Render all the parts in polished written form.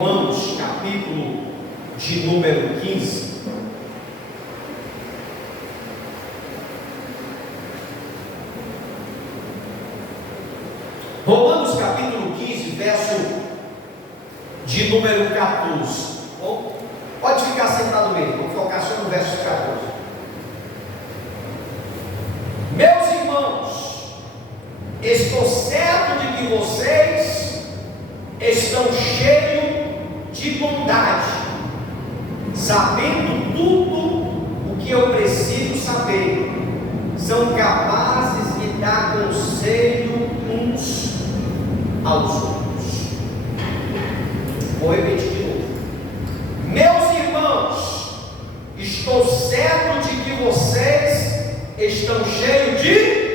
Romanos, capítulo de número 15. Romanos, capítulo 15, verso de número 14. Bom, pode ficar sentado mesmo, vamos focar só no verso 14. Meus irmãos, estou certo de que vocês estão cheios de bondade, sabendo tudo o que eu preciso saber, são capazes de dar conselho uns aos outros. Vou repetir de novo. Meus irmãos, estou certo de que vocês estão cheios de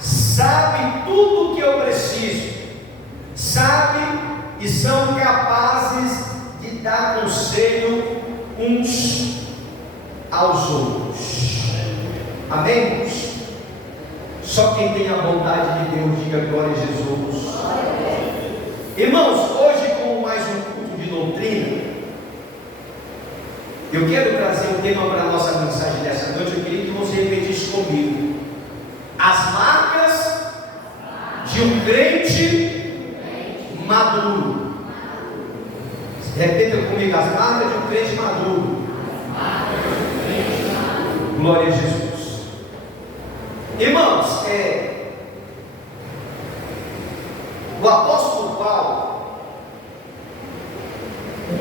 sabe tudo o que eu preciso, sabe e são capazes de dar conselho uns aos outros. Amém, irmãos? Só quem tem a vontade de Deus, diga glória a Jesus. Irmãos, hoje, como mais um culto de doutrina, eu quero trazer um tema para a nossa mensagem dessa noite. Eu queria que você repetisse comigo: as marcas de um crente maduro. Repita comigo: as marcas de um crente maduro. Glória a Jesus. Irmãos, o apóstolo Paulo,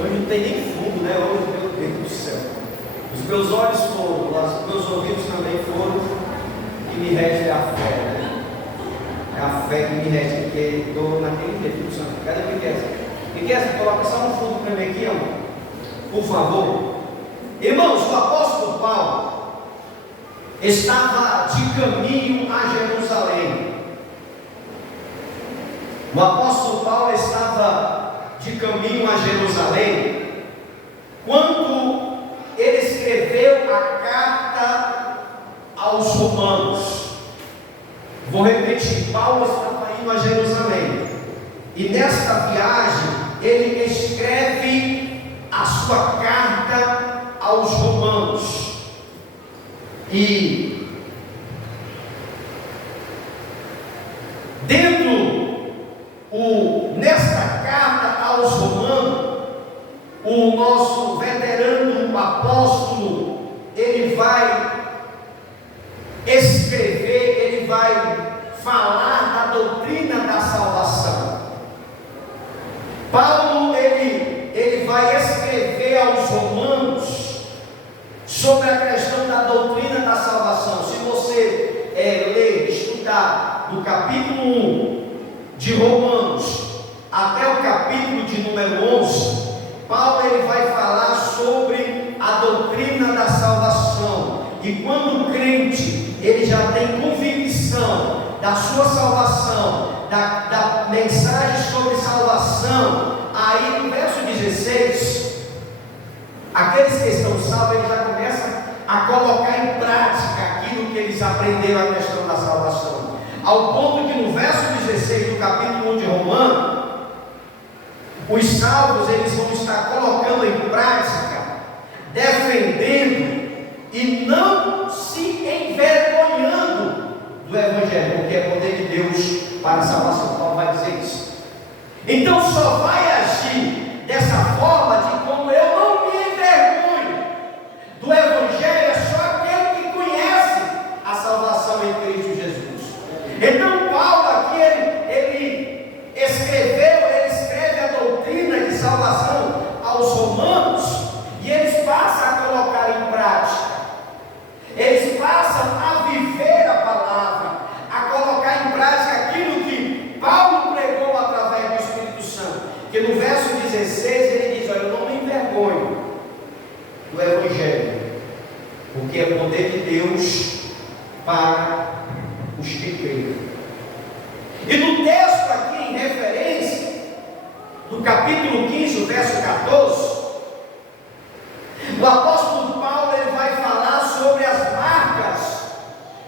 hoje não tem nem fundo, né? Hoje, meu Deus do céu, os meus olhos foram, os meus ouvidos também foram, e me resta a fé, né? É a fé que me resta, porque estou naquele Espírito Santo. Cadê a Piqueza, coloca só um fundo para mim aqui, ó, por favor. Irmãos, o apóstolo Paulo estava de caminho a Jerusalém. O apóstolo Paulo estava de caminho a Jerusalém quando ele escreveu a carta aos Romanos. Vou repetir: Paulo estava indo a Jerusalém, e nesta viagem ele escreve a sua carta aos Romanos. E nesta carta aos Romanos, o nosso veterano apóstolo, ele vai escrever, ele vai falar da doutrina da salvação. Paulo, ele vai escrever aos Romanos sobre a questão da doutrina da salvação. Se você ler, estudar do capítulo 1 de Romanos até o capítulo de número 11, Paulo ele vai falar sobre a doutrina da salvação. E quando o crente ele já tem convicção da sua salvação, da mensagem sobre salvação, aí no verso 16, aqueles que estão salvos, eles já começam a colocar em prática aquilo que eles aprenderam, a questão da salvação, ao ponto que no verso 16 do capítulo 1 de Romanos, os salvos eles vão estar colocando em prática, defendendo e não se envergonhando do Evangelho, porque é poder de Deus para a salvação. Paulo vai dizer isso. Então só vai agir dessa forma de como eu não me envergonho do Evangelho, é só aquele que conhece a salvação em Cristo Jesus. Então Paulo aqui ele escreve a doutrina de salvação aos Romanos, e eles passam a colocar em prática, eles passam a viver a palavra, a colocar em prática aquilo que Paulo pregou através do Espírito Santo. Que no verso 16 ele diz: olha, eu não me envergonho do Evangelho, porque é poder de Deus para os que creem. E no texto aqui em referência, do capítulo 15, verso 14, o apóstolo Paulo ele vai falar sobre as marcas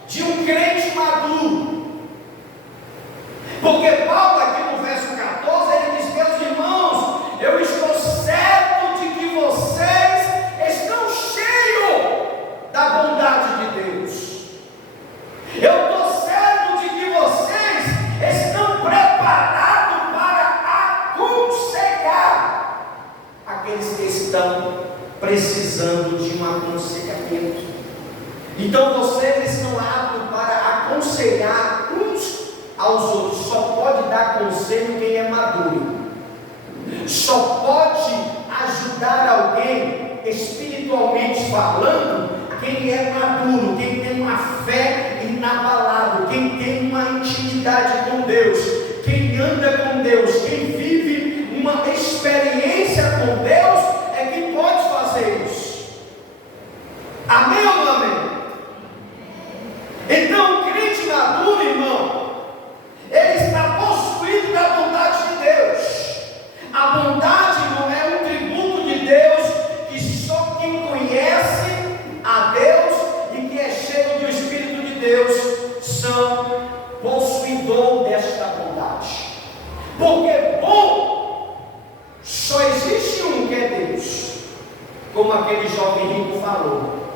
de um crente maduro. Porque Paulo aqui no verso conselho quem é maduro. Só pode ajudar alguém, espiritualmente falando, quem é maduro, quem tem uma fé inabalável, quem tem uma intimidade com Deus, quem anda com Deus, quem vive uma experiência com Deus, é quem pode fazer isso. Amém ou não amém? Então, o crente maduro, irmão, ele está possuído da vontade de Deus. A vontade não é um tributo de Deus que só quem conhece a Deus e que é cheio do Espírito de Deus são possuidor desta vontade. Porque bom só existe um, que é Deus. Como aquele jovem rico falou: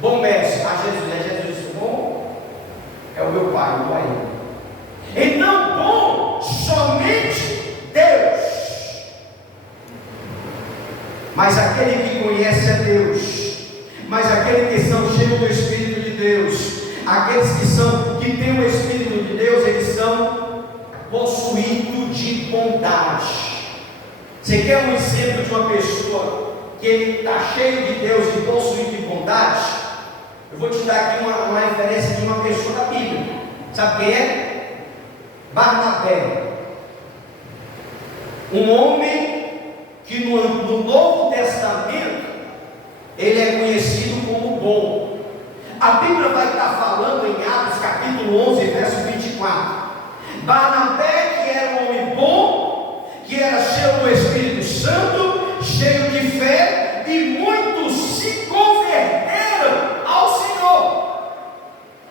bom mestre, a Jesus disse: bom é o meu pai, o pai. Então bom somente Deus. Mas aquele que conhece a Deus, mas aqueles que são cheios do Espírito de Deus, aqueles que têm o Espírito de Deus, eles são possuídos de bondade. Você quer um exemplo de uma pessoa que ele está cheio de Deus e possuído de bondade? Eu vou te dar aqui uma referência de uma pessoa da Bíblia. Sabe quem é? Barnabé. Um homem que no Novo Testamento ele é conhecido como bom. A Bíblia vai estar falando em Atos capítulo 11, verso 24. Barnabé, que era um homem bom, que era cheio do Espírito Santo, cheio de fé, e muitos se converteram ao Senhor.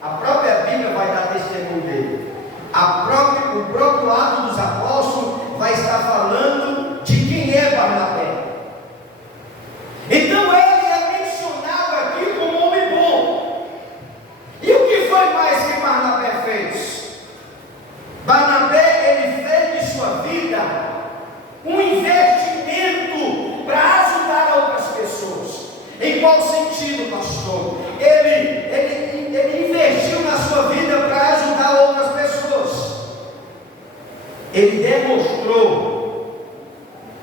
A própria Bíblia vai dar testemunho dele. O próprio Atos dos Apóstolos vai estar falando de quem é Barnabé. Então ele é mencionado aqui como homem bom. E o que foi mais que Barnabé fez? Barnabé, ele fez de sua vida um investimento para ajudar outras pessoas. Em qual sentido, pastor? Ele investiu na sua vida para ajudar outras pessoas. Ele demonstrou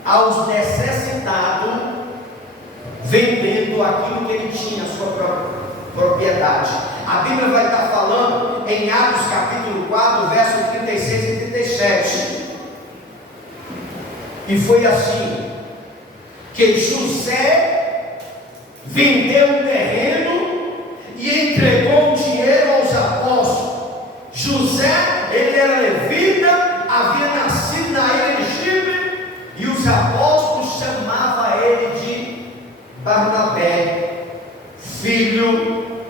aos necessitados, vendendo aquilo que ele tinha, a sua própria propriedade. A Bíblia vai estar falando em Atos capítulo 4, versos 36 e 37. E foi assim que José vendeu um terreno e entregou o dinheiro aos apóstolos. José, ele era levita, havia nascido na ilha de Chipre, e os apóstolos chamavam ele de Barnabé, filho,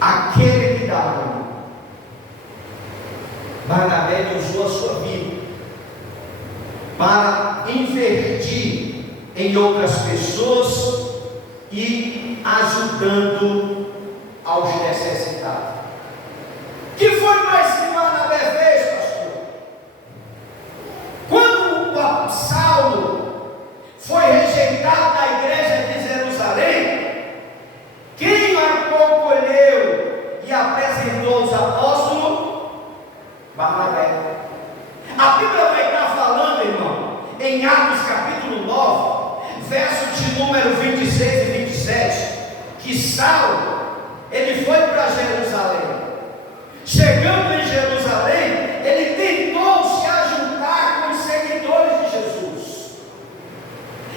aquele que dava. Barnabé usou a sua vida para investir em outras pessoas e ajudando aos necessitados. Que foi mais que Barnabé fez, pastor? Quando Saulo foi rejeitado da igreja de Jerusalém, quem acolheu e apresentou os apóstolos? Barnabé. A Bíblia vai estar falando, irmão, em Atos capítulo 9, verso de número 26 e 27, que Saulo, ele foi para Jerusalém. Chegando em Jerusalém, ele tentou se ajuntar com os seguidores de Jesus.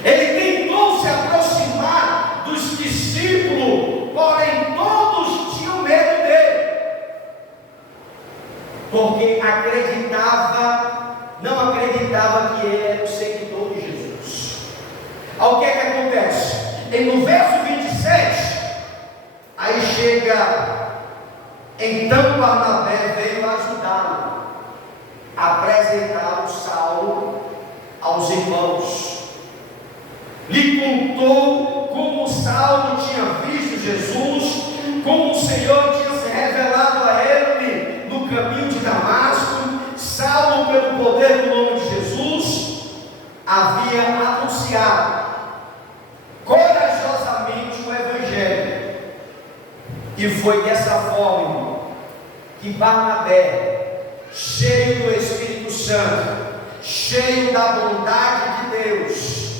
Ele tentou se aproximar dos discípulos, porém todos tinham medo dele, porque não acreditava que ele era o seguidor de Jesus. Ao que é que acontece? No verso 27, aí chega: então Barnabé veio ajudá-lo, apresentar o Saulo aos irmãos. Lhe contou como Saulo tinha visto Jesus, como o Senhor tinha se revelado a ele no caminho de Damasco. Saulo, pelo poder do nome de Jesus, havia anunciado corajosamente o Evangelho. E foi dessa forma que Barnabé cheio do Espírito Santo, cheio da bondade de Deus,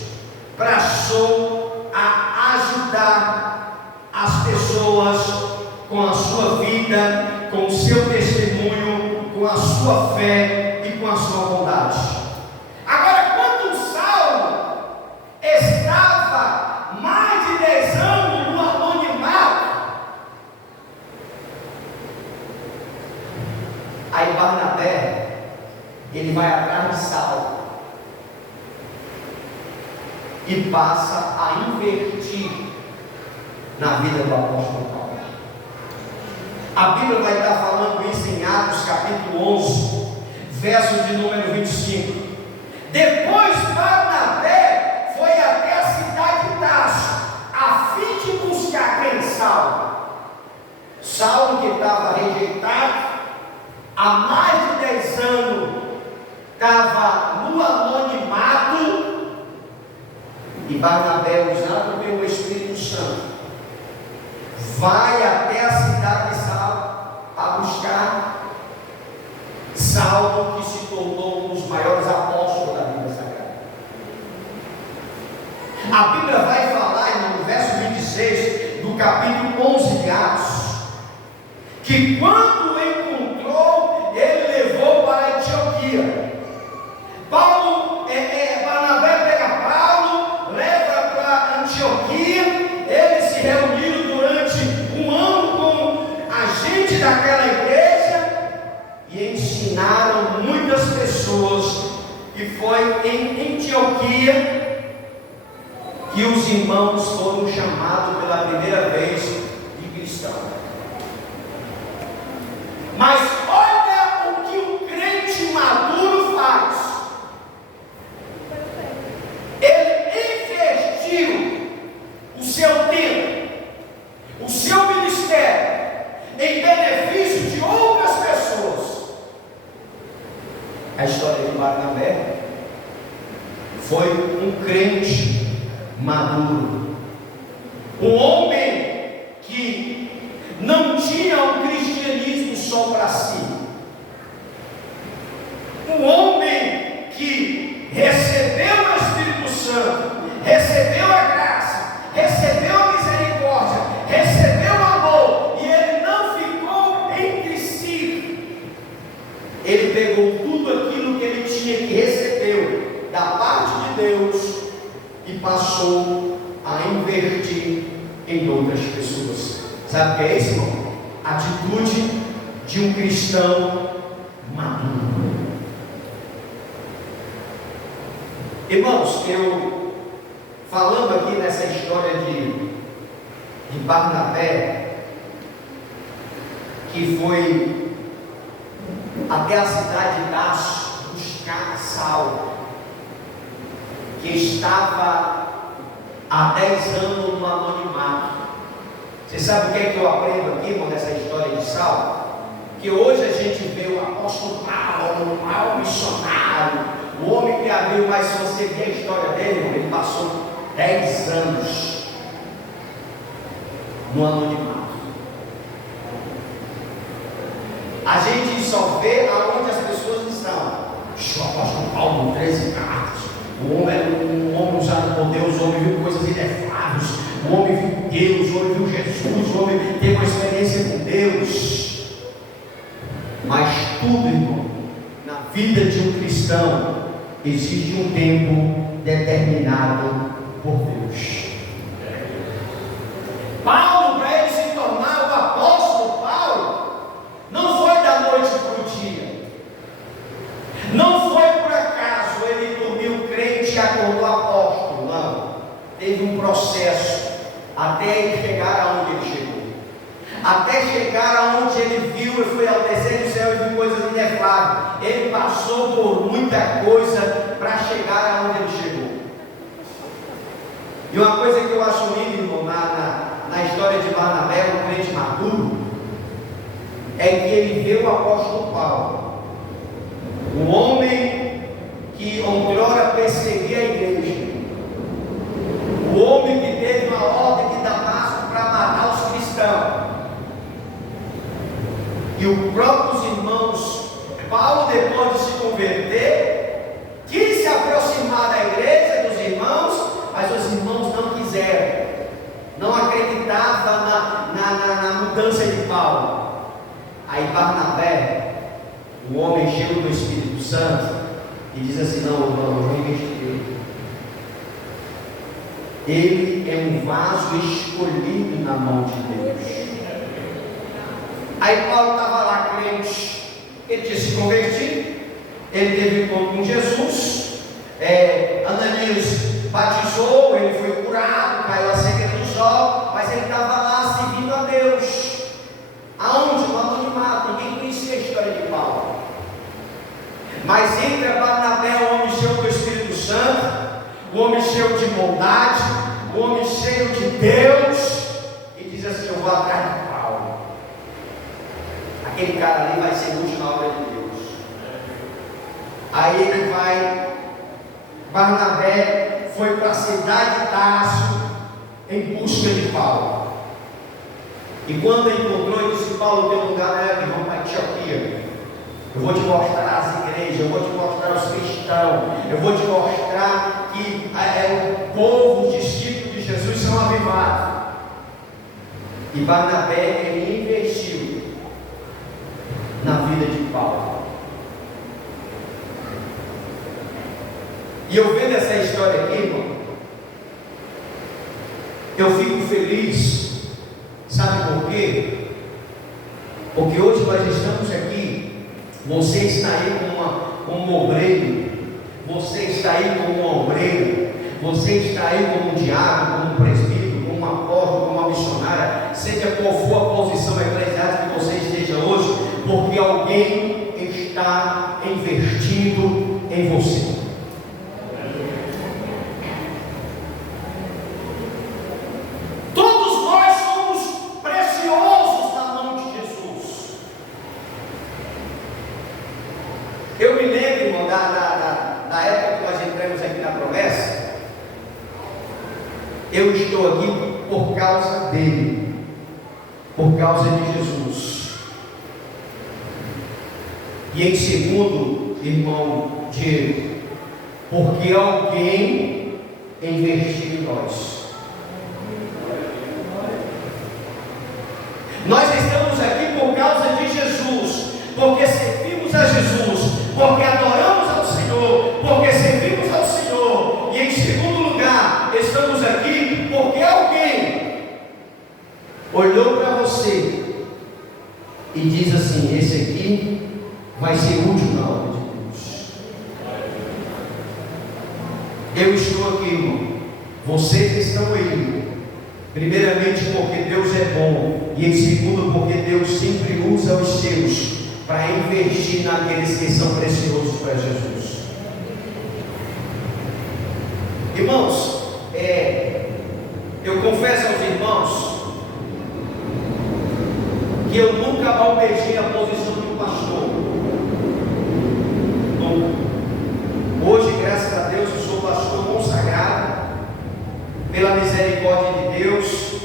passou a ajudar as pessoas com a sua vida, com o seu testemunho, com a sua fé e com a sua bondade. Agora, quando Saulo estava mais de 10 anos no anonimato, aí Barnabé, ele vai atrás de Saulo e passa a invertir na vida do apóstolo Paulo. A Bíblia vai estar falando isso em Atos capítulo 11, verso de número 25. Depois Barnabé foi até a cidade de Tarso, a fim de buscar quem? Saulo. Saulo, que estava rejeitado, há mais de 10 anos, estava no anonimato, e Barnabé, usado pelo Espírito Santo, vai até a cidade de Saulo a buscar Saulo, que se tornou um dos maiores apóstolos da Bíblia Sagrada. A Bíblia vai falar no verso 26 do capítulo 11 de Atos, que quando o encontrou, ele levou para Antioquia. Barnabé pega Paulo, leva para Antioquia. Eles se reuniram durante um ano com a gente daquela igreja e ensinaram muitas pessoas. E foi em Antioquia que os irmãos foram chamados pela primeira vez de cristãos. Mas olha o que o crente maduro faz. Ele investiu o seu tempo, o seu ministério, em benefício de outras pessoas. A história de Barnabé foi um crente maduro, um homem que não tinha um cristianismo só para si, um homem que recebeu o Espírito Santo, recebeu a graça, recebeu a misericórdia, recebeu o amor, e ele não ficou entre si. Ele pegou tudo aquilo que ele tinha, que recebeu da parte de Deus, e passou a invertir em outras pessoas. Sabe o que é isso, irmão? Atitude de um cristão maduro. Irmãos, eu falando aqui nessa história de Barnabé, que foi até a cidade de Tarso buscar Saulo, que estava há 10 anos no anonimato. Você sabe o que é que eu aprendo aqui, irmão, nessa história de Saulo? Que hoje a gente vê o apóstolo Paulo, o maior missionário, o homem que abriu, mas se você ver a história dele, irmão, ele passou 10 anos no anonimato. A gente só vê aonde as pessoas estão. O apóstolo Paulo, 13 cartas. O homem era um homem usado por Deus, o homem viu coisas inefáveis, o homem viu Deus, o homem viu Jesus, o homem teve uma experiência com Deus. Mas tudo, irmão, na vida de um cristão, existe um tempo determinado por Deus. Paulo, para ele se tornar o apóstolo Paulo, não foi da noite para o dia, não foi por acaso ele dormiu crente e acordou apóstolo, não. Teve um processo até ele chegar aonde ele chegou. Até chegar aonde ele viu, ele foi ao terceiro céu e viu coisas inefáveis. Ele passou por muita coisa para chegar aonde ele chegou. E uma coisa que eu acho linda, irmão, na história de Barnabé, um crente maduro, é que ele vê o apóstolo Paulo, um homem que outrora perseguia a igreja, o homem que teve uma ordem de Damasco para matar os cristãos, e os próprios irmãos, Paulo Aí Barnabé, um homem cheio do Espírito Santo, e diz assim: não, eu vou investir nele. Ele é um vaso escolhido na mão de Deus. Aí Paulo estava lá crente, ele tinha se convertido, ele teve um encontro com Jesus, Ananias batizou, ele foi curado, caiu a cegueira do sol, mas ele estava lá servindo a Deus. Aonde? No anonimato, ninguém conhecia a história de Paulo. Mas entra Barnabé, o homem cheio do Espírito Santo, o homem cheio de bondade, o homem cheio de Deus, e diz assim: eu vou atrás de Paulo. Aquele cara ali vai ser útil na obra de Deus. Aí ele vai, Barnabé foi para a cidade de Tarso em busca de Paulo. E quando encontrou, ele disse: Paulo, teu lugar não é aqui, vamos para a Antioquia. Eu vou te mostrar as igrejas, eu vou te mostrar os cristãos, eu vou te mostrar que o povo, os discípulos de Jesus são avivados. E Barnabé, ele investiu na vida de Paulo. E eu vendo essa história aqui, irmão, eu fico feliz. Sabe por quê? Porque hoje nós estamos aqui. Você está aí como um obreiro, você está aí como um obreiro, você está aí como um diácono, como um presbítero, como um apóstolo, como uma missionária, seja qual for a posição eclesiástica que você esteja hoje, porque alguém está investindo em você. Todos nós somos preciosos na mão de Jesus. Eu me lembro, irmão, da época que nós entramos aqui na promessa. Eu estou aqui por causa dele, por causa de Jesus. E em segundo, irmão Diego, porque alguém investiu em nós. Nós estamos aqui por causa de Jesus, porque servimos a Jesus, porque adoramos ao Senhor, porque servimos ao Senhor. E em segundo lugar, estamos aqui porque alguém olhou para você e diz assim: esse aqui vai ser útil na obra de Deus. Eu estou aqui, irmão. Vocês estão aí. Primeiramente porque Deus é bom, e em segundo porque Deus sempre usa os seus para investir naqueles que são preciosos para Jesus. Irmãos, eu confesso aos irmãos que eu nunca almejei a posição de um pastor. Nunca. Hoje, graças a Deus, eu sou pastor consagrado pela misericórdia de Deus,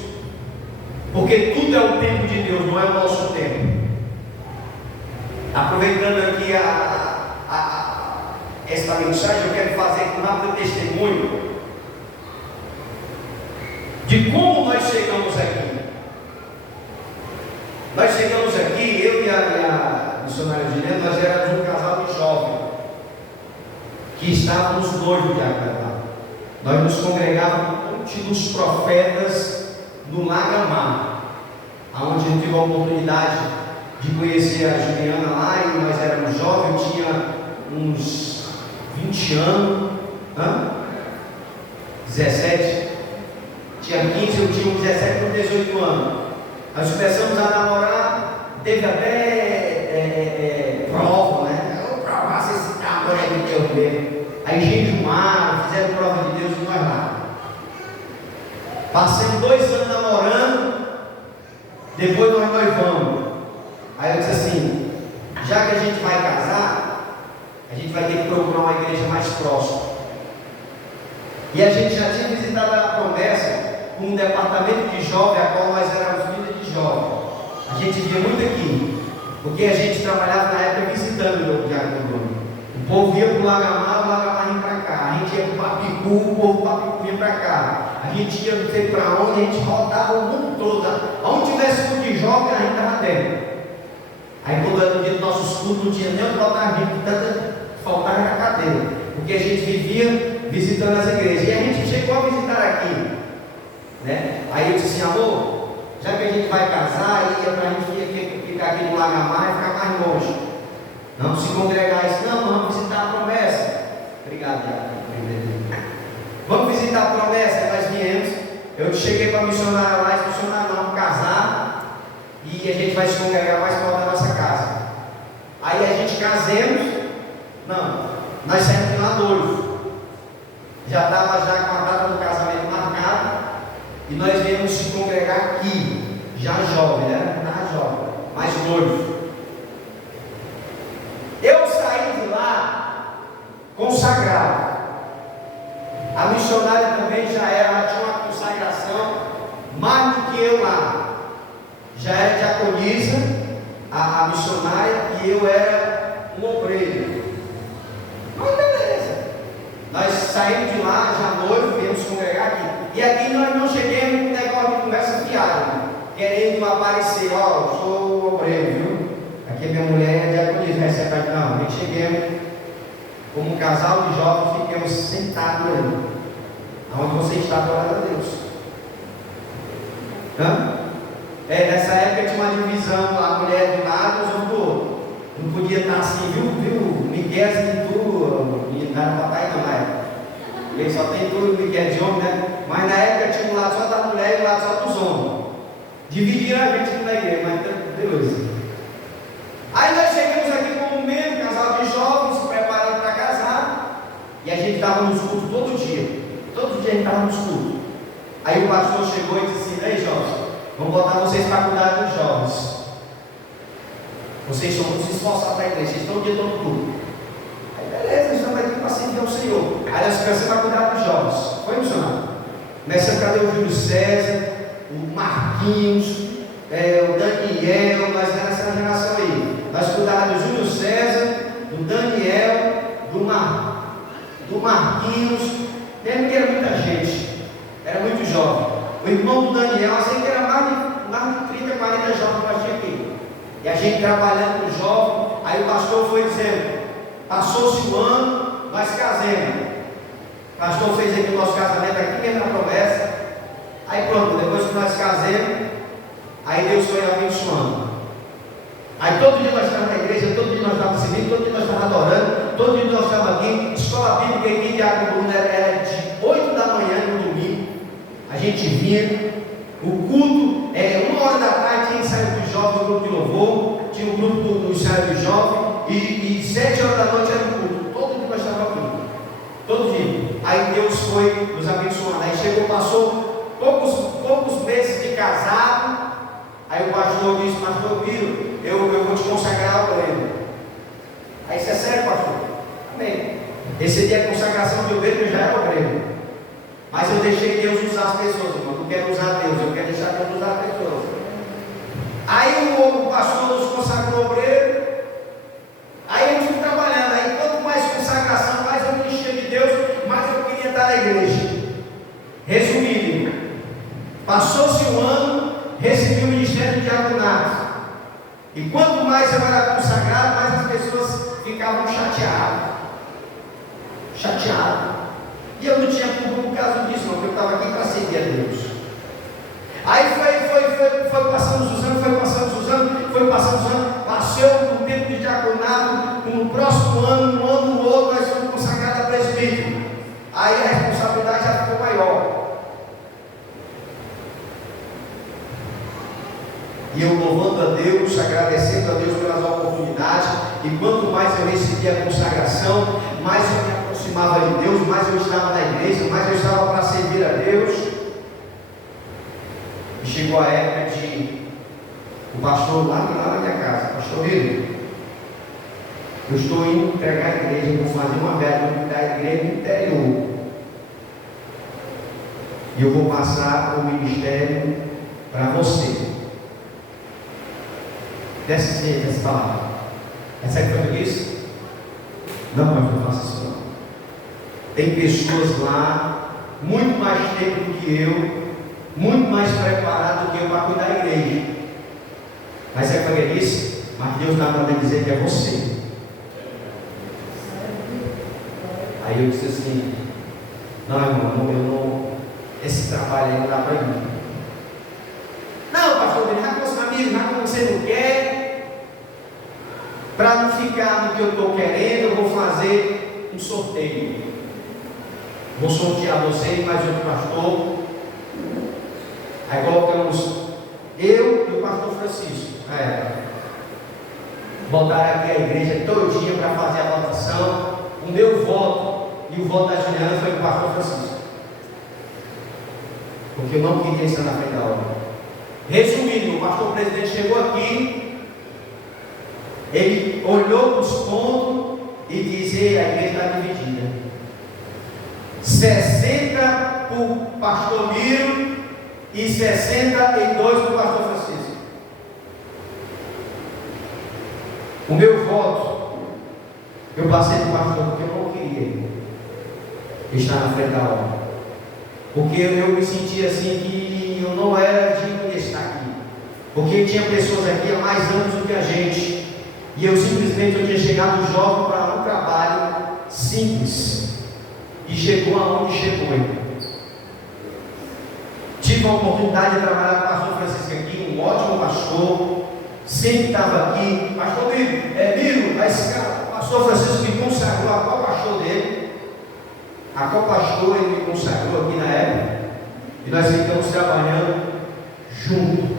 porque tudo é o tempo de Deus, não é o nosso tempo. Aproveitando aqui esta mensagem, eu quero fazer um rápido testemunho de como nós chegamos aqui. Nós chegamos aqui, eu e a missionária Juliana, nós éramos um casal de jovem que estávamos noivos de agradar. Nós nos congregávamos dos profetas no Lagamar, onde eu tive a oportunidade de conhecer a Juliana lá, e nós éramos jovens, eu tinha uns 20 anos, 17, tinha 15, eu tinha uns 17 ou 18 anos. Nós começamos a namorar, teve até prova, né? Eu provar se esse amor é de Deus mesmo. Aí jejuaram, fizeram prova de Deus e nós lá. Passei 2 anos namorando, depois nós noivamos. Aí eu disse assim: já que a gente vai casar, a gente vai ter que procurar uma igreja mais próxima. E a gente já tinha visitado a promessa com um departamento de jovem, a qual nós éramos líderes de jovem. A gente via muito aqui, porque a gente trabalhava na época visitando o Diácono Bruno. O povo ia para o Lagamar vinha para cá. A gente ia para o Papicu, o povo do Papicu vinha para cá. A gente ia não sei para onde, a gente rodava o mundo todo. Onde tivesse um de jovem, a gente estava dentro. Aí quando era no dia dos nossos cultos, não tinha nem onde botar rico, tanta faltava na cadeira, porque a gente vivia visitando as igrejas, e a gente chegou a visitar aqui, né? Aí eu disse assim, amor, já que a gente vai casar, e para a gente ficar aqui no Lagamar e ficar mais longe, vamos se congregar. Isso não, vamos visitar a promessa. Obrigado, Tiago. Vamos visitar a promessa. Nós viemos, eu cheguei para a missionária lá, e missionária não, vamos casar, e a gente vai se congregar mais perto da nossa casa. Aí a gente casemos, não, nós saímos de lá noivo, já estava já com a data do casamento marcada, e nós viemos se congregar aqui, já jovem, né? Não jovem, mas noivo. Eu saí de lá consagrado. A missionária também já era, ela tinha uma consagração mais do que eu lá. Já era diaconisa, a missionária, e eu era um obreiro. Mas beleza. Nós saímos de lá, já noivo, viemos congregar aqui. E aqui nós não chegamos com um negócio de conversa fiada, querendo aparecer, ó, eu sou obreiro, viu? Aqui minha mulher é diaconisa, recebe aqui, não, nem cheguemos como um casal de jovens, ficamos sentados ali, aonde você está, glória a Deus. Nessa época tinha uma divisão, a mulher de um lado, os outros do outro. Não podia estar assim, viu? Miguel e tu, e não era papai não, na época. Ele só tem tudo Miguel de homem, né? Mas na época tinha um lado só da mulher e um lado só dos homens. Dividiram a gente na igreja, mas beleza. Aí nós chegamos aqui como um mesmo casal de jovens, se preparando para casar, e a gente estava nos cultos todo dia. Todo dia a gente estava nos cultos. Aí o pastor chegou e disse assim: ei jovens, vamos botar vocês para cuidar dos jovens. Vocês são muito esforçados para a igreja, vocês estão o dia todo culto. Aí beleza, nós estamos aqui para servir ao Senhor. Aí nós começamos para cuidar dos jovens. Foi missionário. Começamos, cadê o Júlio César, o Marquinhos, o Daniel, nós éramos essa geração aí. Nós cuidávamos do Júlio César, do Daniel, do Marquinhos, mesmo que era muita gente, era muito jovem. O irmão do Daniel, assim que era mais de 30, 40 jovens para a gente aqui. E a gente trabalhando com o jovem, aí o pastor foi dizendo, passou-se o ano, nós casemos. O pastor fez aqui o nosso casamento aqui mesmo na promessa. Aí pronto, depois que nós casemos, aí Deus foi abençoando. Aí todo dia nós estávamos na igreja, todo dia nós estávamos servindo, todo dia nós estávamos adorando, todo dia nós estávamos aqui. Escola bíblica aqui de Agricultura era de 8 da manhã no domingo. A gente vinha, o culto, 1h da tarde tinha ensaio dos jovens, o grupo de louvor, tinha o grupo do ensaio dos jovens, e 7 horas da noite era o culto. Todo dia nós estávamos aqui, todo dia. Aí Deus foi nos abençoando. Aí chegou, passou poucos meses de casado. Aí o pastor disse: pastor Miro, eu vou te consagrar ao obreiro. Aí isso é sério, pastor? Amém. Esse dia a consagração de obreiro, eu já era obreiro. Mas eu deixei Deus usar as pessoas, irmão. Não quero usar Deus, eu quero deixar Deus usar as pessoas. Aí o pastor nos consagrou obreiro. Aí eu fui trabalhando. Aí quanto mais consagração, mais eu me enchia de Deus, mais eu queria estar na igreja. Resumindo, passou-se um ano, recebi o ministério de diaconato. E quanto mais eu era consagrado, mais as pessoas ficavam chateadas. E eu não tinha culpa por causa disso, não, porque eu estava aqui para servir a Deus. Aí foi passando os anos, passou o tempo de diaconato, no próximo ano, um ano no outro, nós fomos consagrados a presbítero. Aí a responsabilidade já ficou maior. E eu louvando a Deus, agradecendo a Deus pelas oportunidades, e quanto mais eu recebia a consagração, mais eu me aproximava de Deus, mais eu estava na igreja, mais eu estava para servir a Deus. E chegou a época de o pastor lá na minha casa, pastor Miro, eu estou indo entregar a igreja, vou fazer uma verba da igreja no interior, e eu vou passar o ministério para você. Desse jeito, essa palavra. Essa que foi isso? Não, mas não faça isso não. Tem pessoas lá, muito mais tempo do que eu, muito mais preparado do que eu para cuidar da igreja. Mas é que foi isso? mas Deus está mandando dizer que é você. Aí eu disse assim: não, irmão, eu não, esse trabalho aí não dá para mim. Não, pastor, já com os amigos, já como você não quer, para não ficar no que eu estou querendo, eu vou fazer um sorteio. Vou sortear você e mais outro pastor. Aí colocamos eu e o pastor Francisco. Botaram aqui a igreja todinha para fazer a votação. O meu voto e o voto da Juliana foi para o pastor Francisco, porque eu não queria estar na frente da obra. Resumindo, o pastor presidente chegou aqui, ele olhou os pontos e disse: a igreja está dividida. 60 para o pastor Miro e 62 para o pastor Francisco. O meu voto, eu passei para o pastor porque eu não queria estar na frente da obra, porque eu me sentia assim que eu não era digno de estar aqui, porque tinha pessoas aqui há mais anos do que a gente, e eu simplesmente tinha chegado jovem para um trabalho simples, e chegou aonde chegou. Tive a oportunidade de trabalhar com o pastor Francisco aqui, um ótimo pastor, sempre estava aqui. Pastor Miro, esse cara, o pastor Francisco me consagrou a qual pastor dele, a qual pastor ele me consagrou aqui na época, e nós ficamos trabalhando juntos.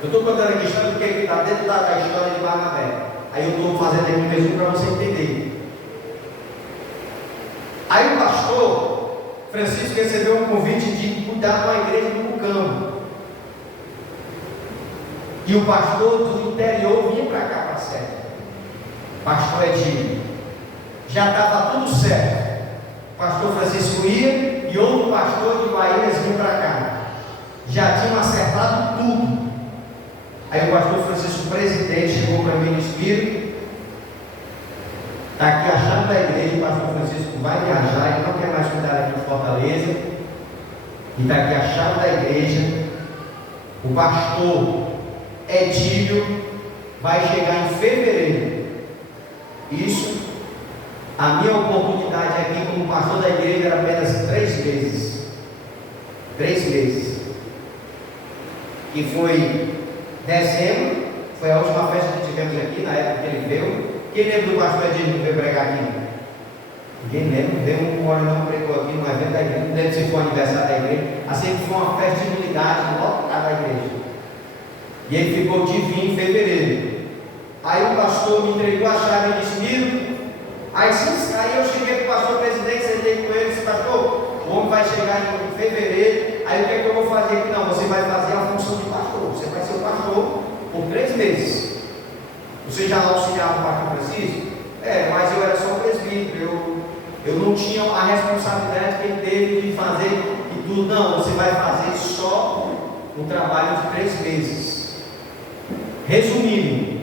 Eu estou contando aqui a história do que está dentro da história de Barnabé. Aí eu estou fazendo aqui um resumo para você entender. Aí o pastor Francisco recebeu um convite de cuidar de uma igreja no Mucambo. E o pastor do interior vinha para cá, para a sede. Pastor Edinho. Já estava tudo certo. O pastor Francisco ia e outro pastor de Bahia vinha para cá. Já tinham acertado tudo. Aí o pastor Francisco, presidente, chegou para mim no Espírito. Está aqui a chave da igreja. O pastor Francisco vai viajar, ele não quer mais cuidar aqui em Fortaleza. E está aqui a chave da igreja. O pastor Edílio vai chegar em fevereiro. Isso, a minha oportunidade aqui como pastor da igreja era apenas 3 meses. 3 meses. E foi dezembro, foi a última festa que tivemos aqui, na época que ele veio. Quem lembra do pastor Edinho que veio pregar aqui? Ninguém lembra, veio um hora não pregou aqui no evento da igreja, não lembro se foi o aniversário da igreja, assim que foi uma festa de unidade lotada da igreja. E ele ficou de vir em fevereiro. Aí o pastor me entregou a chave e disse: Miro. Aí eu cheguei para o pastor presidente, sentei com ele e disse: pastor, o homem vai chegar em fevereiro. Aí o que é que eu vou fazer aqui? Não, você vai fazer a função de pastor. Você vai ser o pastor por 3 meses. Você já auxiliava o pastor Francisco? Mas eu era só o presbítero. Eu não tinha a responsabilidade que ele teve de fazer e tudo. Não, você vai fazer só um trabalho de 3 meses. Resumindo,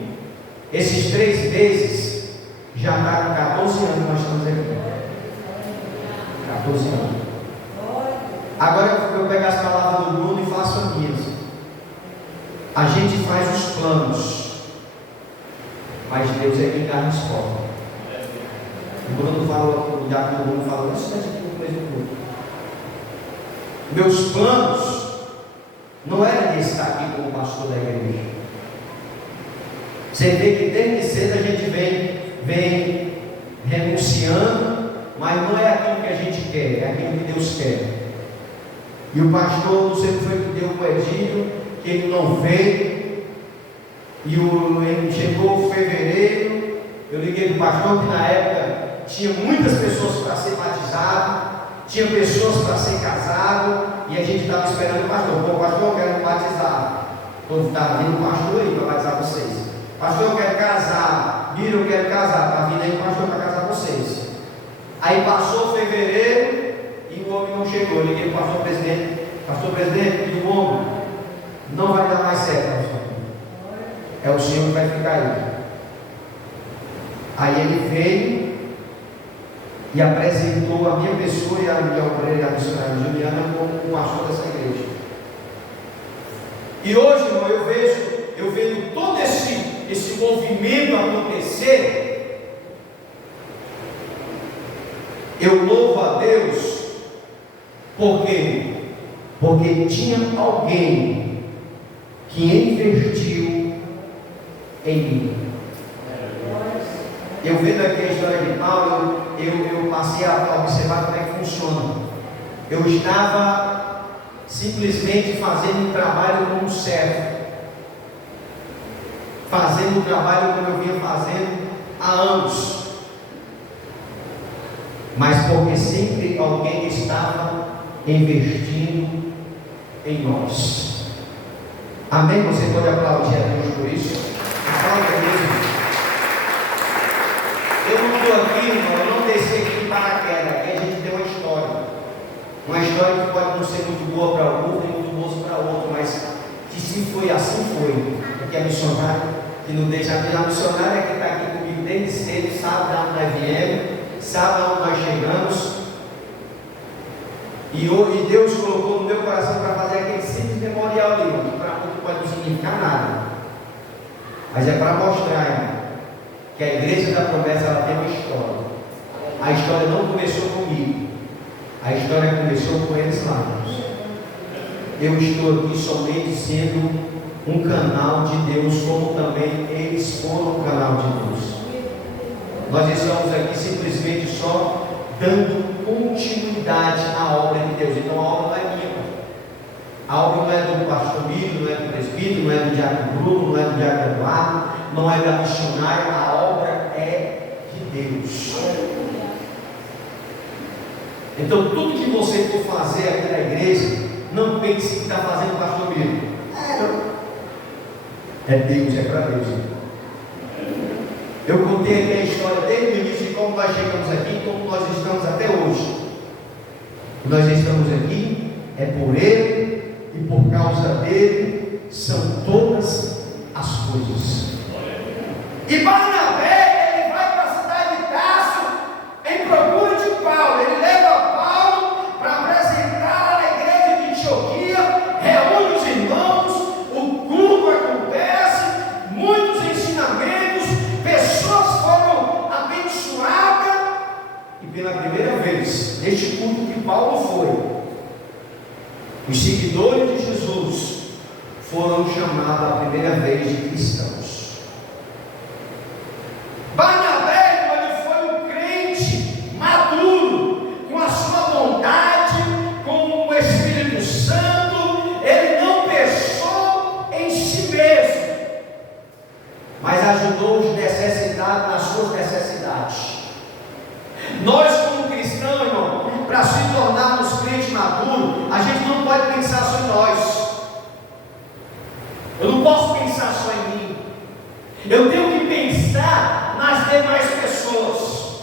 esses 3 meses já está com 14 anos nós estamos aqui. 14 anos. Agora eu vou pegar as palavras do Bruno e faço as minhas. A gente faz os planos, mas Deus é quem dá a resposta. O Bruno falou, o diácono Bruno falou, isso é de tudo mesmo tudo. Meus planos não era de estar aqui como pastor da igreja. Você vê que desde cedo a gente vem renunciando, mas não é aquilo que a gente quer, é aquilo que Deus quer. E o pastor, não sei o que foi que deu com o Edinho, que ele não veio, e ele chegou em fevereiro. Eu liguei para o pastor que na época tinha muitas pessoas para ser batizado, tinha pessoas para ser casado, e a gente estava esperando o pastor. Pô, pastor, eu quero batizar. Estava vindo o pastor aí para batizar vocês. Pastor, eu quero casar. Mira, eu quero casar. Está vindo aí o pastor para casar vocês. Aí passou fevereiro e o homem não chegou. Eu liguei para o pastor presidente. Pastor presidente, e o homem não vai dar mais certo, pastor. É o senhor que vai ficar aí. Aí ele veio e apresentou a minha pessoa e a minha obreira, a missionária Juliana, como o pastor dessa igreja. E hoje, irmão, eu vejo todo esse movimento acontecer. Eu louvo a Deus, porque tinha alguém que investiu em mim. Eu vendo aqui a história de Paulo, eu passei a observar como é que funciona. Eu estava simplesmente fazendo um trabalho como servo, fazendo o trabalho como eu vinha fazendo há anos, mas porque sempre alguém estava investindo em nós. Amém? Você pode aplaudir a Deus por isso? Aplaude a Deus. Eu não estou aqui, irmão, eu não desci aqui de paraquedas. Aqui a gente tem uma história que pode não ser muito boa para alguns e muito boa para outros, mas que se foi assim foi. Porque a missionária que não deixa a missionária que está aqui comigo desde cedo, sabe de onde nós viemos, sabe de onde nós chegamos. E Deus colocou no meu coração para fazer aquele simples memorial ali, que para muito pode não significar nada, mas é para mostrar, irmão, que a igreja da promessa ela tem uma história. A história não começou comigo, a história começou com eles lá. Eu estou aqui somente sendo um canal de Deus, como também eles foram um canal de Deus. Nós estamos aqui simplesmente só dando continuidade à obra de Deus. Então a obra não é minha, a obra não é do pastor Miro, não é do presbítero, não é do diácono Bruno, não é do diácono Eduardo, não é da missionária, a obra é de Deus. Então tudo que você for fazer aqui na igreja, não pense que está fazendo o pastor Miro. É Deus, é para Deus. Eu contei aqui a história desde o início de como nós chegamos aqui, como nós estamos até hoje. Nós estamos aqui, é por Ele e por causa dele são todas as coisas. E Barnabé, ele vai para a cidade de Tarso em procura de Paulo. Ele leva Paulo para apresentar na igreja de Antioquia, reúne os irmãos, o culto acontece, muitos ensinamentos, pessoas foram abençoadas. E pela primeira vez, neste culto que Paulo foi, os seguidores de Jesus foram chamados a primeira vez de cristãos. Barnabé, ele foi um crente maduro, com a sua vontade, com o Espírito Santo. Ele não pensou em si mesmo, mas ajudou os necessitados nas suas necessidades. Nós, como cristãos, irmão, para se tornarmos crentes maduros, a gente não pode pensar só em nós. Eu não posso pensar só em mim. Eu tenho que pensar nas demais pessoas.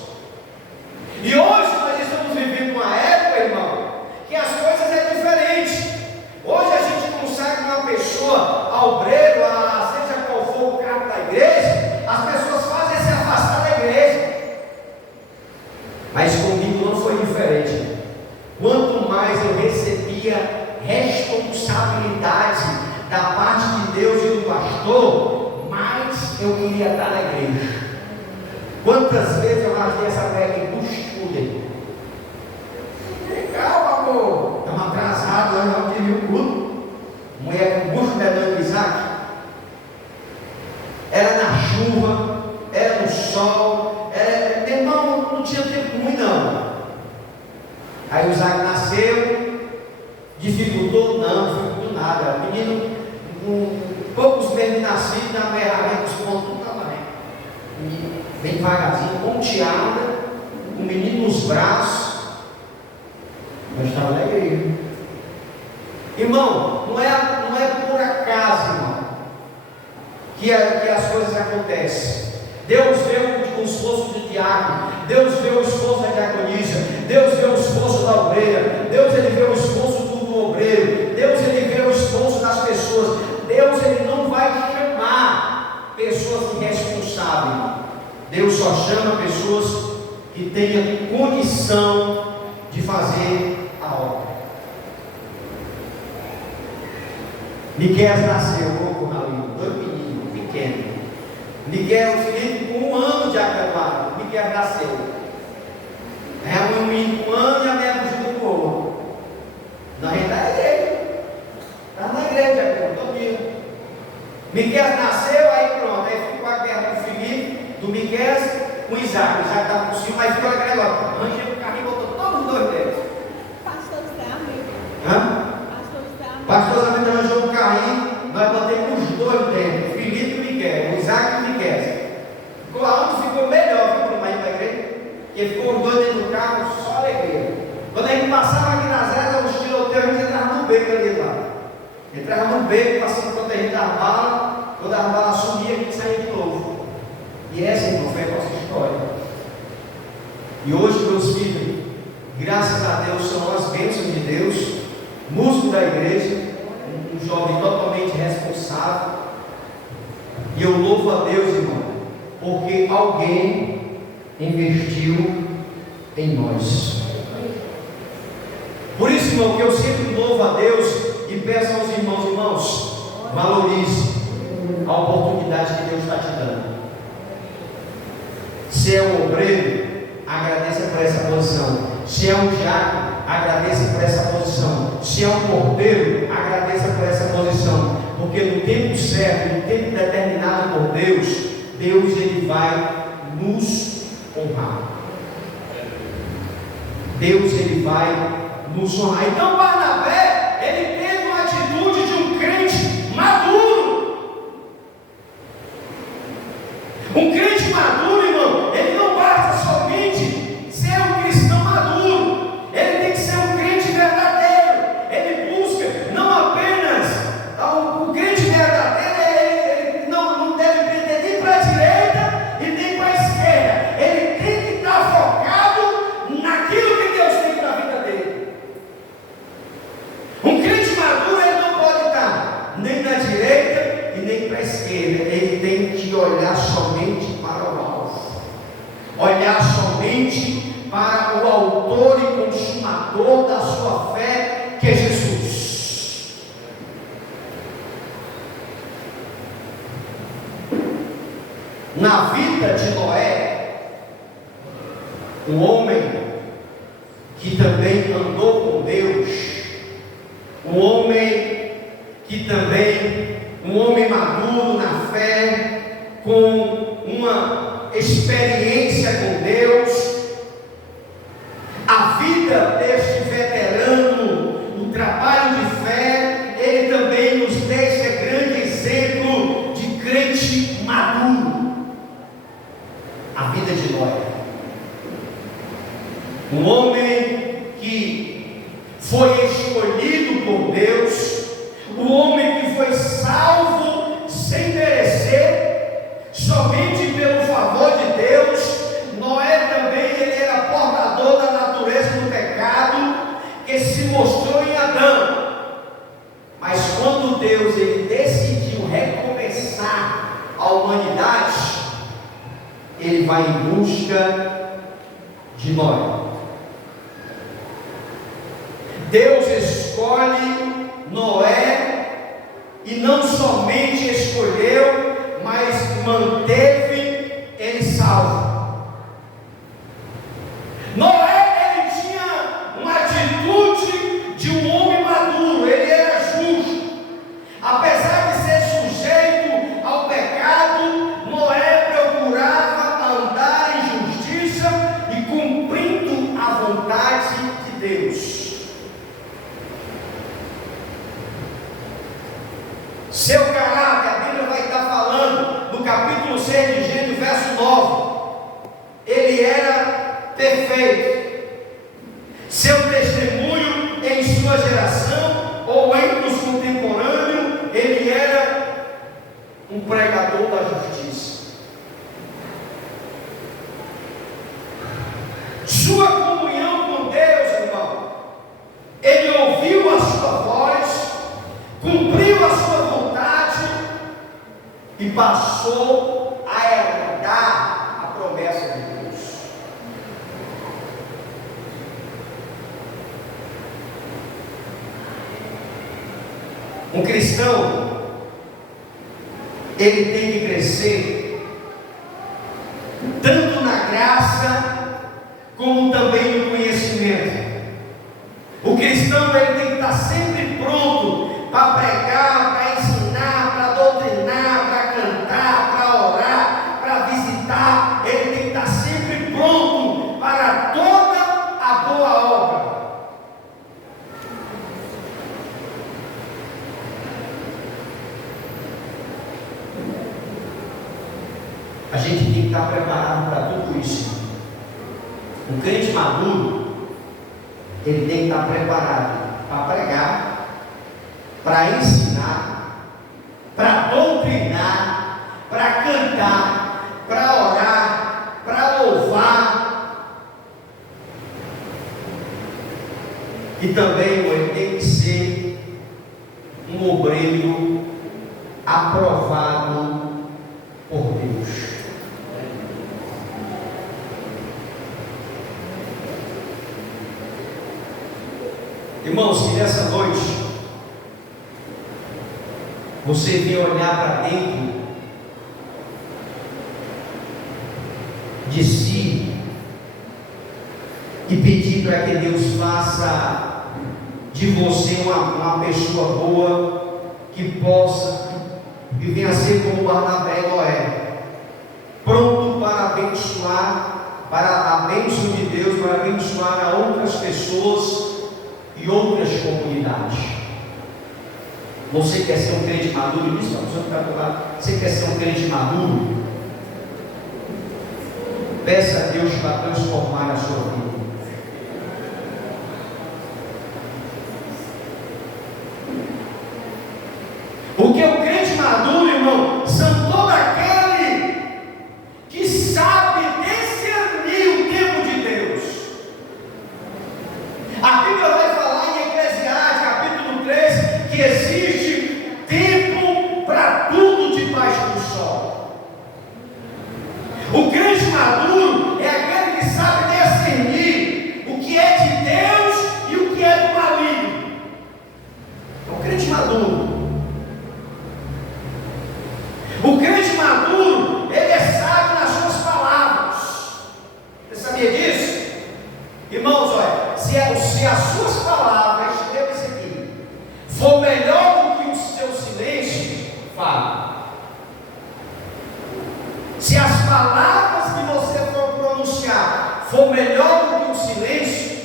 E hoje nós estamos vivendo uma época, irmão, que as coisas é diferente. Hoje a gente consegue uma pessoa, a obreiro, seja qual for o cargo da igreja, as pessoas fazem se afastar da igreja. Mas comigo não foi diferente. Quanto mais eu recebia responsabilidade da parte de Deus e do pastor, mais eu queria estar na igreja. Quantas vezes eu rasguei essa pele em costura? Calma, amor, estamos atrasados, nós não tivemos o culto. Mulher com bucho de Isaac. Era na chuva, era no sol, meu irmão, não tinha tempo ruim não. Aí o Isaac nasceu, dificultou? Não, dificultou nada. O menino, com poucos meses de nascido, na merda, os pontos do tamanho. Bem devagarzinho, ponteada, o menino nos braços. Nós estávamos na igreja. Irmão, não é por acaso, irmão, que as coisas acontecem. Deus vê o esforço do diácono, Deus vê o esforço da diaconisa, Deus vê o esforço da obreira, Deus ele vê o esforço do obreiro, Deus ele vê o esforço das pessoas. Deus ele não vai chamar pessoas irresponsáveis. Deus só chama pessoas que tenham condição de fazer a obra. Miqueias nasceu, dois meninos pequenos. Miqueias, o Filipe, com 1 ano de acamado. Miqueias nasceu. É um menino com 1 ano e a mulher fugiu do povo. Nós a gente está na igreja. Está na igreja, todo dia. Miqueias nasceu, aí pronto. Aí ficou a guerra do Filipe, do Miqueias com Isaac. Isaac estava com ciúme, mas ficou aquele negócio. Arranjou o carrinho e botou todos os dois deles. Pastor Zé amigo. Hã? Pastor Zé arranjou um carrinho, nós botamos os dois dentro, Filipe e Miqueias, o Isaac e o Miqueias. Ficou aonde ficou melhor, viu, para ir para a igreja? Porque ficou os dois dentro do carro, só alegria. Quando a gente passava aqui nas áreas, os tiroteios, a gente entrava no beco ali lá. Entrava no beco, passando quando a gente dava bala, quando a bala sumia, a gente saía de novo. E essa, irmão, foi a nossa história. E hoje, meus filhos, graças a Deus, são as bênçãos de Deus, músico da igreja, um jovem totalmente responsável. E eu louvo a Deus, irmão, porque alguém investiu em nós. Por isso, irmão, que eu sempre louvo a Deus e peço aos irmãos, valorize a oportunidade que Deus está te dando. Se é um obreiro, agradeça por essa posição. Se é um diácono, agradeça por essa posição. Se é um porteiro, agradeça por essa posição. Porque no tempo certo, no tempo determinado por Deus, Deus ele vai nos honrar. Deus ele vai nos honrar. Então Barnabé, ele teve uma atitude de um crente maduro. Um crente maduro, irmão, ele não basta somente ser um cristão maduro. Ele tem que ser um crente verdadeiro. Ele busca não apenas o crente verdadeiro, ele não deve prender nem para a direita e nem para a esquerda. Ele tem que estar focado naquilo que Deus tem para a vida dele. Um crente maduro, ele não pode estar nem na direita e nem para a esquerda. Ele tem que olhar somente para o alvo. Olhar somente para o autor e consumador da sua fé, que é Jesus. Na vida de Noé, um homem que também andou com Deus, um homem que também, um homem maduro na fé, com uma experiência com Deus, a vida deste veterano, o trabalho de fé, ele também nos deixa grande exemplo de crente maduro. A vida de Noé, um homem que foi escolhido por Deus, um homem que foi salvo sem merecer, somente pelo favor de Deus. Noé também ele era portador da natureza do pecado que se mostrou em Adão. Mas quando Deus ele decidiu recomeçar a humanidade, ele vai em busca de Noé. Deus escolhe Noé e não somente escolheu, mas manteve ele salvo. Noé, ele tinha uma atitude de um homem maduro, ele era justo. Apesar de ser sujeito ao pecado, Noé procurava andar em justiça e cumprindo a vontade de Deus. Seu caráter, a Bíblia vai estar falando no capítulo 6 de Gênesis, verso 9. Ele era perfeito. Seu testemunho em sua geração ou entre os contemporâneos, ele era um pregador da justiça. Sua comunhão com Deus, irmão, ele ouviu a sua voz, cumpriu a sua vontade e passou a herdar a promessa de Deus. Um cristão, ele tem que crescer tanto na graça como também no conhecimento. O cristão, ele tem que estar sempre pronto para pregar, para ensinar, para doutrinar, para cantar, para orar, para visitar. Ele tem que estar sempre pronto para toda a boa obra. A gente tem que estar preparado para tudo isso. Um crente maduro, ele tem que estar preparado para pregar, para ensinar, para doutrinar, para cantar, para orar, para louvar. E também ele tem que ser um obreiro aprovado por Deus. Irmãos, que nessa noite você venha olhar para dentro de si e pedir para que Deus faça de você uma pessoa boa, que possa e venha a ser como Barnabé e Noé, pronto para abençoar, para a bênção de Deus, para abençoar a outras pessoas e outras comunidades. Você quer ser um crente maduro? Isso, você quer ser um crente maduro? Peça a Deus para transformar a sua vida. Porque o crente maduro, irmão, são todo aquele que sabe discernir o tempo de Deus. A Bíblia vai falar em Eclesiastes, capítulo 3, que existe tempo para tudo debaixo do sol. O crente maduro é aquele que sabe discernir o que é de Deus e o que é do maligno. É o crente maduro. O crente maduro, ele é sábio nas suas palavras. Você sabia disso? Irmãos, olha, se as suas palavras, lembra isso aqui, for melhor do que o seu silêncio, fale. Se as palavras que você for pronunciar for melhor do que o silêncio,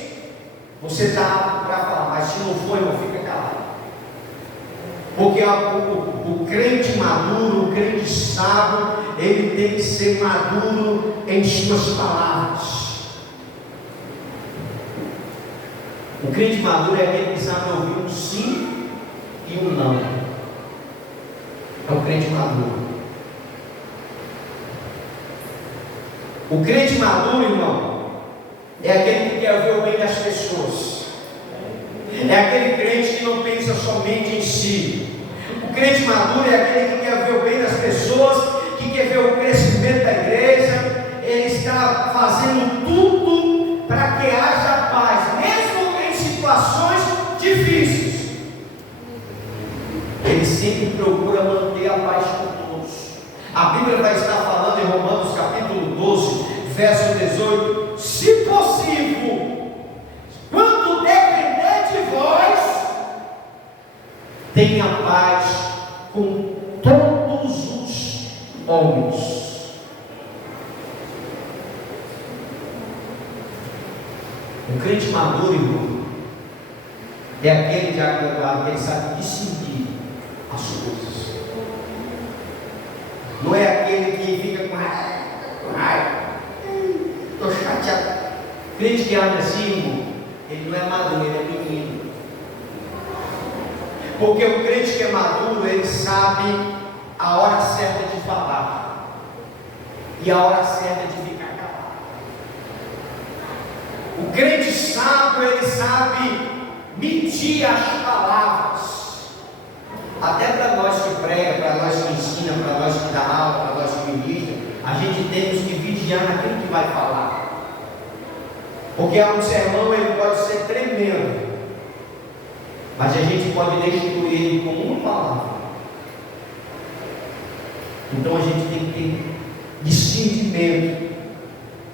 você está para falar, mas se não for, irmão, fica calado. Porque o crente maduro, o crente sábio, ele tem que ser maduro em suas palavras. O crente maduro é aquele que sabe ouvir um sim e um não. É o crente maduro. O crente maduro, irmão, é aquele que quer ver o bem das pessoas. É aquele crente que não pensa somente em si. O crente maduro é aquele que quer ver o bem das pessoas, que quer ver o crescimento da igreja. Ele está fazendo tudo para que haja paz, mesmo em situações difíceis. Ele sempre procura manter a paz com todos. A Bíblia vai estar falando em Romanos capítulo 12, verso 18: se possível, quanto depender de vós, tenha paz com todos os homens. O crente maduro, irmão, é aquele que sabe discernir as coisas. Não é aquele que fica com raiva, estou chateado. O crente que anda assim, irmão, ele não é maduro, ele é menino. Porque o crente que é maduro, ele sabe a hora certa de falar e a hora certa de ficar calado. O crente sábio, ele sabe medir as palavras. Até para nós que prega, para nós que ensina, para nós que dá aula, para nós que ministra, a gente temos que vigiar naquilo que vai falar. Porque um sermão ele pode ser tremendo, mas a gente pode destruir ele com uma palavra. Então a gente tem que ter discernimento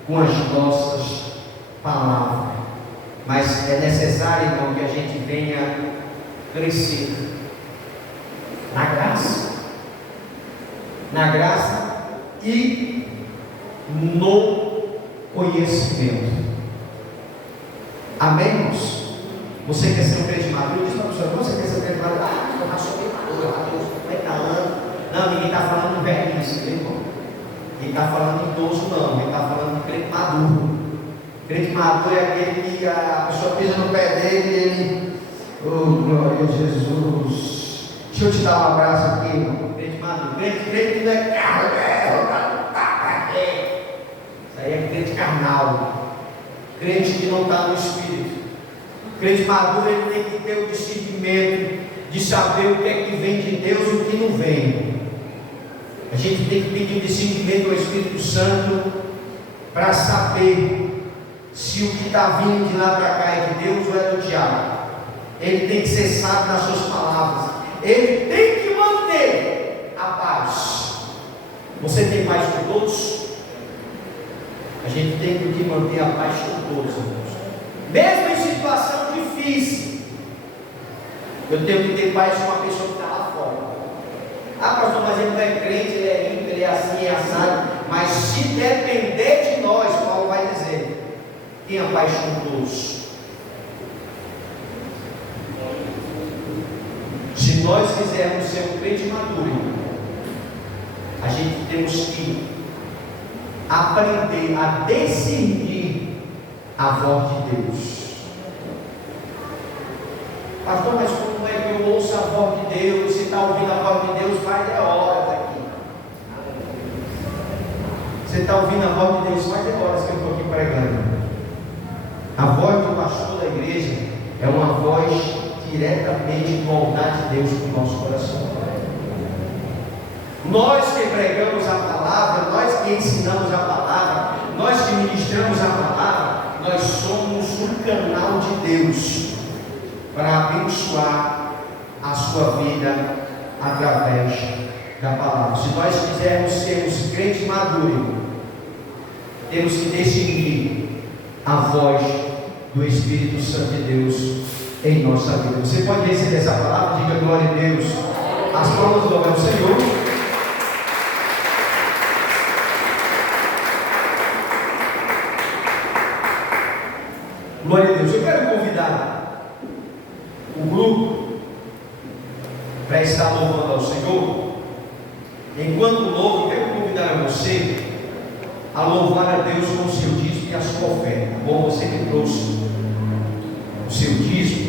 com as nossas palavras. Mas é necessário, irmão, que a gente venha crescer na graça e no conhecimento. Amém, irmãos? Você quer ser um crente maduro? Diz para a pessoa: você quer ser um crente maduro? Eu já sou bem maduro, 50 anos. Não, ninguém está falando de velhice, meu irmão. Ninguém está falando de idoso, não. Ninguém está falando de crente maduro. Crente maduro é aquele que a pessoa pisa no pé dele e ele: oh, glória a Jesus. Deixa eu te dar um abraço aqui, irmão. Crente maduro. Crente não é carro, isso aí é crente carnal. Crente que não está no Espírito. Crente maduro, ele tem que ter o discernimento de saber o que é que vem de Deus e o que não vem. A gente tem que pedir o discernimento ao Espírito Santo para saber se o que está vindo de lá para cá é de Deus ou é do diabo. Ele tem que ser sábio nas suas palavras. Ele tem que manter a paz. Você tem paz com todos? A gente tem que manter a paz com todos, irmãos. Mesmo em situação difícil, eu tenho que ter paz com uma pessoa que está lá fora. Ah, pastor, mas ele não é crente, ele é ímpio, ele é assim, é assado. Mas se depender de nós, Paulo vai dizer: tenha paz com todos. Se nós quisermos ser um crente maduro, a gente temos que aprender a discernir a voz de Deus. Pastor, mas como é que eu ouço a voz de Deus? Se está ouvindo a voz de Deus, faz horas aqui. Você está ouvindo a voz de Deus, faz horas que eu estou aqui pregando. A voz do pastor da igreja é uma voz diretamente do altar de Deus para o nosso coração. Nós que pregamos a palavra, nós que ensinamos a palavra, nós que ministramos a palavra, nós somos um canal de Deus para abençoar a sua vida através da palavra. Se nós quisermos sermos crentes maduros, temos que discernir a voz do Espírito Santo de Deus em nossa vida. Você pode receber essa palavra? Diga glória a Deus. As palmas do nome do Senhor. Glória a Deus. Eu quero convidar o grupo para estar louvando ao Senhor. Enquanto louvo, eu quero convidar você a louvar a Deus com o seu dízimo e a sua oferta. Bom, você que trouxe o seu dízimo,